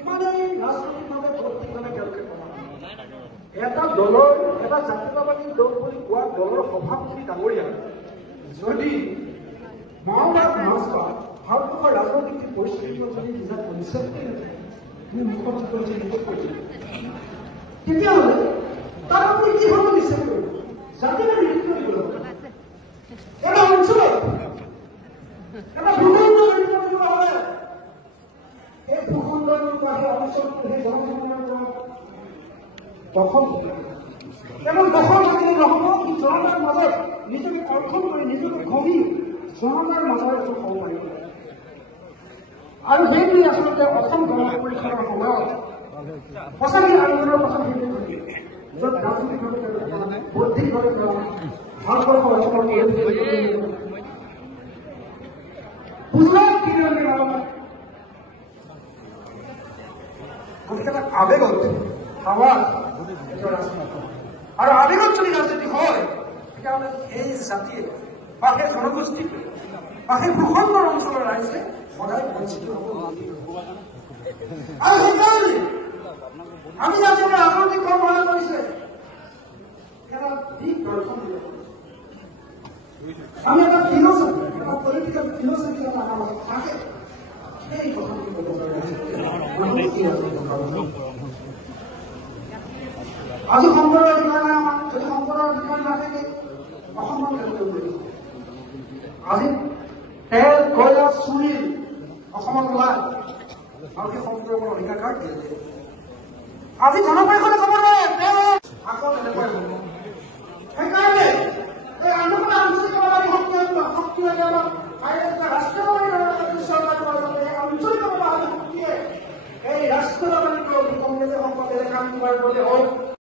ইমানেই ৰাজনৈতিকভাৱে ভৰ্তিভাৱে তেওঁলোকে এটা দলৰ এটা জাতীয়তাবাদী দল বুলি কোৱা দলৰ সভাপতি ডাঙৰীয়া যদি মাওবাদ মাছবাদ ভাৰতবৰ্ষৰ ৰাজনৈতিক পৰিস্থিতিও যদি নিজা কৰিছে মুখ্যমন্ত্ৰী যদি নিয়োগ কৰিছে তেতিয়াহ'লে তাৰ আপুনি কি ধৰণৰ নিশ্চয় কৰিব জাতিৰে নিযুক্ত কৰিব এটা অঞ্চলত এটা ভূখণ্ড জড়িত কৰিব হ'লে সেই ভূখণ্ডৰ পৰা সেই অঞ্চলটো সেই জনসাধাৰণৰ পৰা দখল কেৱল দখল থাকিলে নহ'ব সি জনতাৰ মাজত নিজকে অৰ্জন কৰি নিজকে ঘমি জনতাৰ মাজত এইটো হ'ব পাৰিব আৰু সেইটোৱে আচলতে অসম গণ পৰিষদৰ সময়ত সঁচাকৈ আন্দোলনৰ পাছত সেইটোৱে য'ত ৰাজনৈতিকভাৱে বৌদ্ধিকভাৱে ভাৰতবৰ্ষ অসমৰ গুজৰাট কিৰণী আবেগত আৱাজ আৰু আবেগত যদি ৰাজনীতি হয় তেতিয়াহ'লে সেই জাতিয়ে বা সেই জনগোষ্ঠীটোৱে বা সেই ভূখণ্ডৰ অঞ্চলৰ ৰাইজে সদায় বঞ্চিত হ'ব আৰু সেইকাৰণে আমি আজি ৰাজনৈতিক কৰ্মশালা কৰিছে এটা দিক দৰ্শন দিব আমি এটা ফিলচফি এটা পলিটিকেল ফিলচফি এটা আমাৰ থাকে সেই কথাটো ক'ব আজি সম্পদৰ অধিকাৰ নাই আমাৰ যদি সম্পদৰ অধিকাৰ নাথাকে অসমৰ আজি তেল কয়লা চুৰি অসমত ওলাই আৰু সেই সম্পদৰ অধিকাৰ কাক দিয়ে আজি জনপৰিষদে ক'ব নোৱাৰে তেল আকৌ তেনেকুৱাই হ'ব সেইকাৰণে এই আন্তৰ্জাতিকতাবাদী শক্তি লাগে আমাক ৰাষ্ট্ৰীয়বাদী চৰকাৰ এই আঞ্চলিকতাবাদী শক্তিয়ে এই ৰাষ্ট্ৰীয়তাবাদী কংগ্ৰেছে হওক বা বেলেগ কাম কৰাৰ বাবে হওক